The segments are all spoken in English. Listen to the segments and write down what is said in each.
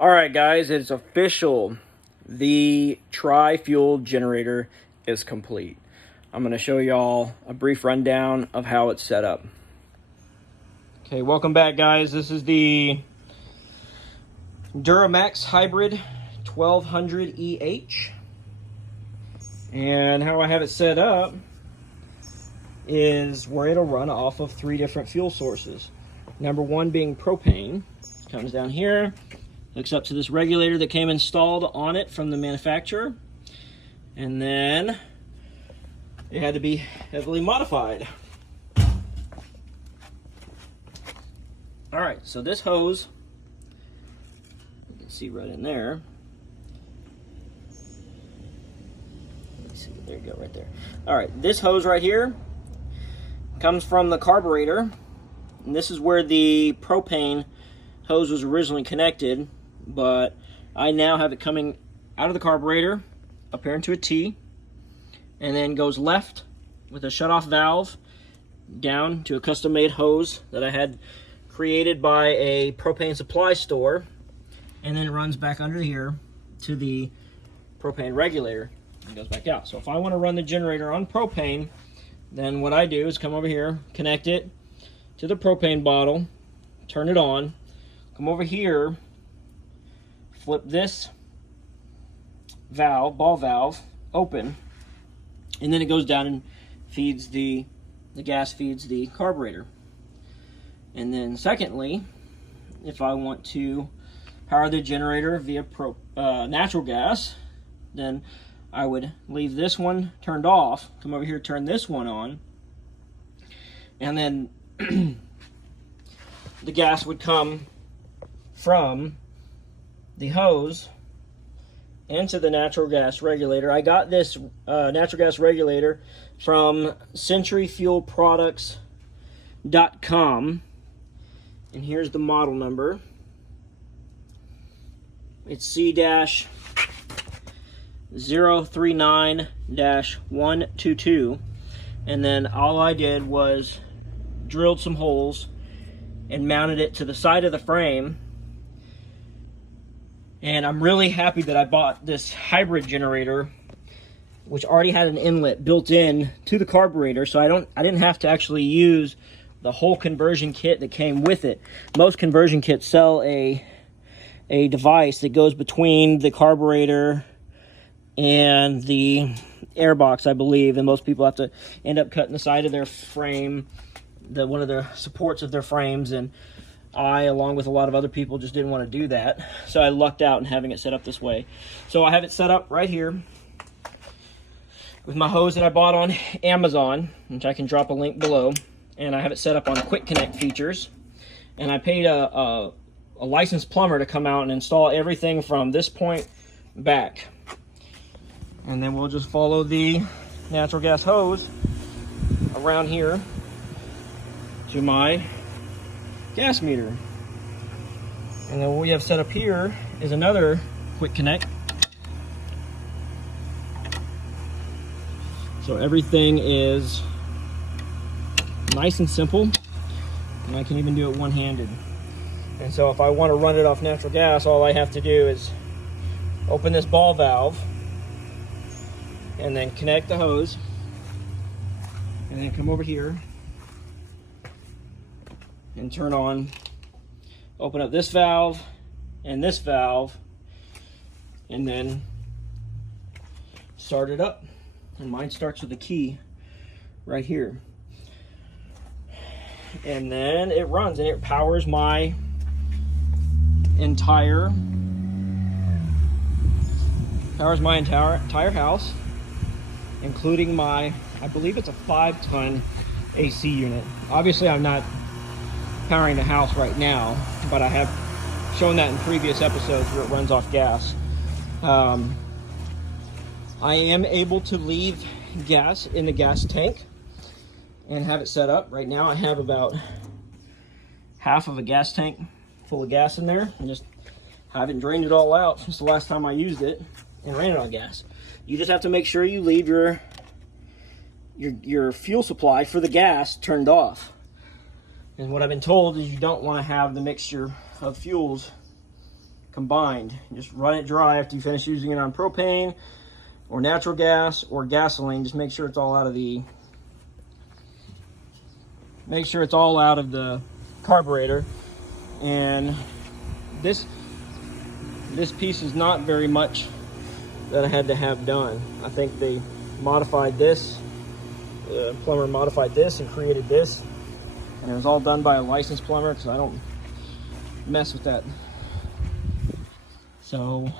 All right, guys, it's official. The tri-fuel generator is complete. I'm going to show y'all a brief rundown of how it's set up. Okay, welcome back, guys. This is the DuroMax Hybrid 1200 EH. And how I have it set up is where it'll run off of 3 different fuel sources. Number 1 being propane. Comes down here, hooks up to this regulator that came installed on it from the manufacturer, and then it had to be heavily modified. All right, so this hose, you can see right in there. Let's see, there you go, right there. All right, this hose right here comes from the carburetor, and this is where the propane hose was originally connected, but I now have it coming out of the carburetor up here into a T, and then goes left with a shutoff valve down to a custom-made hose that I had created by a propane supply store, and then it runs back under here to the propane regulator and goes back out. So if I want to run the generator on propane, then what I do is come over here, connect it to the propane bottle, turn it on, come over here, flip this valve, ball valve, open, and then it goes down and feeds the gas feeds the carburetor. And then secondly, if I want to power the generator via natural gas, then I would leave this one turned off, come over here, turn this one on, and then the gas would come from the hose into the natural gas regulator. I got this natural gas regulator from centuryfuelproducts.com, and here's the model number. It's C-039-122, and then all I did was drilled some holes and mounted it to the side of the frame. And I'm really happy that I bought this hybrid generator, which already had an inlet built in to the carburetor, so I didn't have to actually use the whole conversion kit that came with it. Most conversion kits sell a device that goes between the carburetor and the airbox, I believe, and most people have to end up cutting the side of their frame, one of the supports of their frames, and I, along with a lot of other people, just didn't want to do that. So I lucked out in having it set up this way. So I have it set up right here with my hose that I bought on Amazon, which I can drop a link below. And I have it set up on quick connect features. And I paid a licensed plumber to come out and install everything from this point back. And then we'll just follow the natural gas hose around here to my gas meter. And then what we have set up here is another quick connect. So everything is nice and simple, and I can even do it one-handed. And so if I want to run it off natural gas, all I have to do is open this ball valve and then connect the hose, and then come over here and turn on, open up this valve, and then start it up. And mine starts with a key right here. And then it runs, and it powers my entire house, including my, I believe it's a 5-ton AC unit. Obviously, I'm not powering the house right now, but I have shown that in previous episodes where it runs off gas. I am able to leave gas in the gas tank and have it set up. Right now I have about half of a gas tank full of gas in there, and just haven't drained it all out since the last time I used it and ran it on gas. You just have to make sure you leave your fuel supply for the gas turned off. And what I've been told is you don't want to have the mixture of fuels combined. Just run it dry after you finish using it on propane or natural gas or gasoline. Just make sure it's all out of the carburetor. And this piece is not very much that I had to have done. I think they modified this, the plumber modified this and created this, and it was all done by a licensed plumber because I don't mess with that. So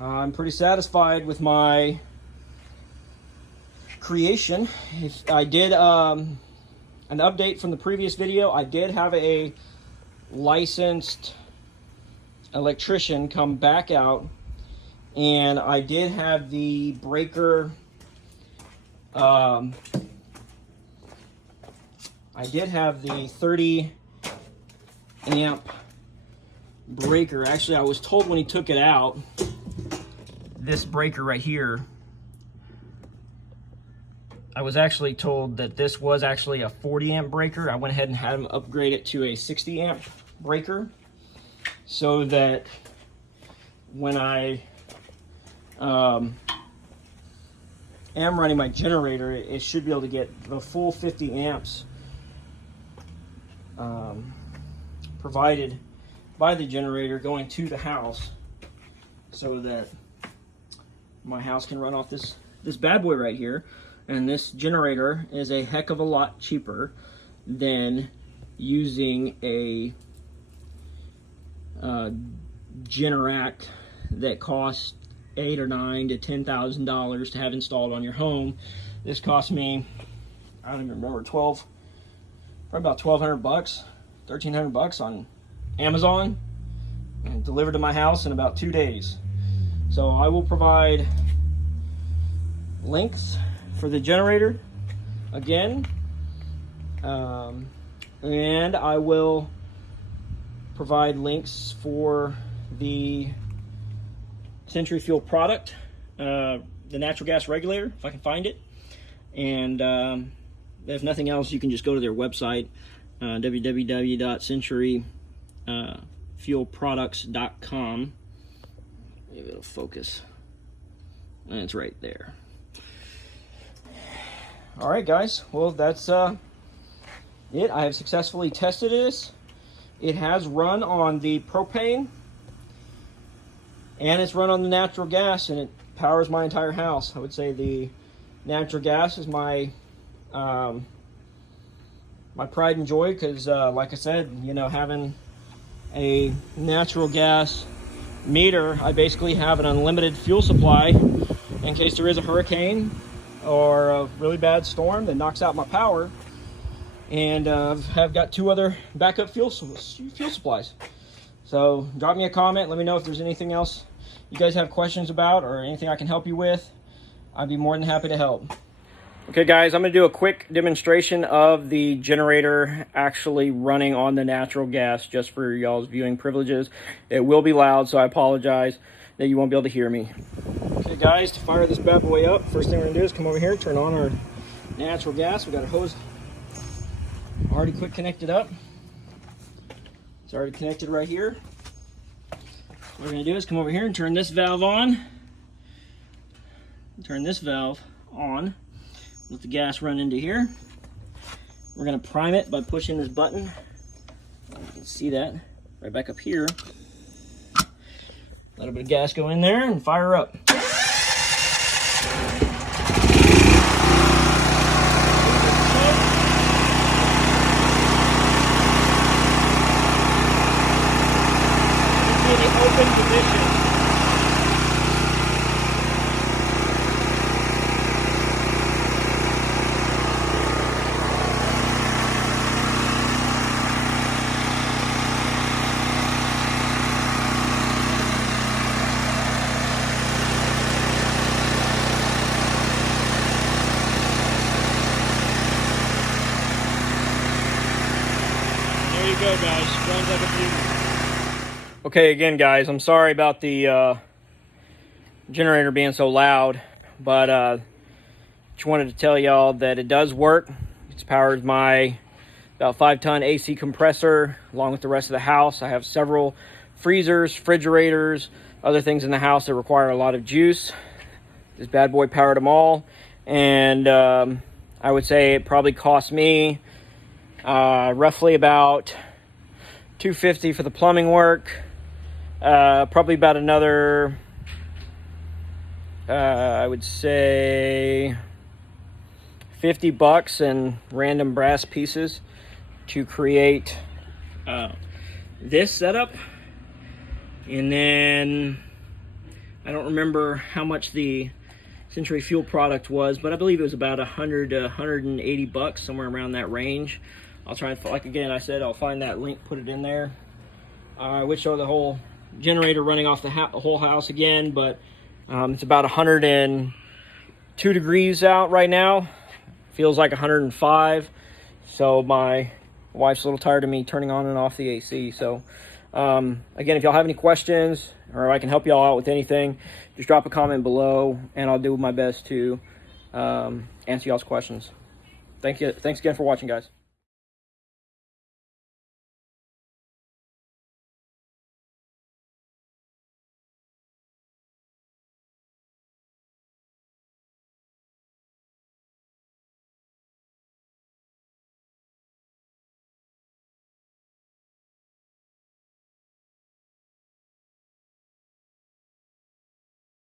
I'm pretty satisfied with my creation. I did an update from the previous video. I did have a licensed electrician come back out, and I did have the breaker I did have the 30 amp breaker. Actually, I was told when he took it out, this breaker right here, I was actually told that this was actually a 40 amp breaker. I went ahead and had him upgrade it to a 60 amp breaker so that when I am running my generator, it should be able to get the full 50 amps provided by the generator going to the house, so that my house can run off this bad boy right here. And this generator is a heck of a lot cheaper than using a Generac that costs $8,000 or $9,000 to $10,000 to have installed on your home. This cost me, I don't even remember, probably about $1,200, $1,300 on Amazon, and delivered to my house in about 2 days. So I will provide links for the generator again, and I will provide links for the Century Fuel product, the natural gas regulator, if I can find it. And if nothing else, you can just go to their website, www.centuryfuelproducts.com. Maybe it'll focus. And it's right there. All right, guys. Well, that's it. I have successfully tested this. It has run on the propane, and it's run on the natural gas, and it powers my entire house. I would say the natural gas is my my pride and joy, because like I said, you know, having a natural gas meter, I basically have an unlimited fuel supply in case there is a hurricane or a really bad storm that knocks out my power. And have got 2 other backup fuel supplies. So drop me a comment, let me know if there's anything else you guys have questions about or anything I can help you with. I'd be more than happy to help. Okay guys, I'm going to do a quick demonstration of the generator actually running on the natural gas, just for y'all's viewing privileges. It will be loud, so I apologize that you won't be able to hear me. Okay guys, to fire this bad boy up, first thing we're going to do is come over here, turn on our natural gas. We got a hose already quick connected up. It's already connected right here. What we're going to do is come over here and turn this valve on. Turn this valve on. Let the gas run into here. We're going to prime it by pushing this button. You can see that right back up here. A little bit of gas go in there and fire up. Open position. There you go, guys. Runs like a beauty. Okay, again, guys, I'm sorry about the generator being so loud, but just wanted to tell y'all that it does work. It powers my about 5-ton AC compressor along with the rest of the house. I have several freezers, refrigerators, other things in the house that require a lot of juice. This bad boy powered them all. And I would say it probably cost me roughly about $250 for the plumbing work. Probably about another, I would say $50 in random brass pieces to create this setup. And then I don't remember how much the Century Fuel product was, but I believe it was about $100 to $180, somewhere around that range. I'll try and, like again I said, I'll find that link, put it in there. I would show the whole generator running off the whole house again, but it's about 102 degrees out right now. Feels like 105. So my wife's a little tired of me turning on and off the AC. So again, if y'all have any questions or I can help y'all out with anything, just drop a comment below and I'll do my best to answer y'all's questions. Thanks again for watching, guys.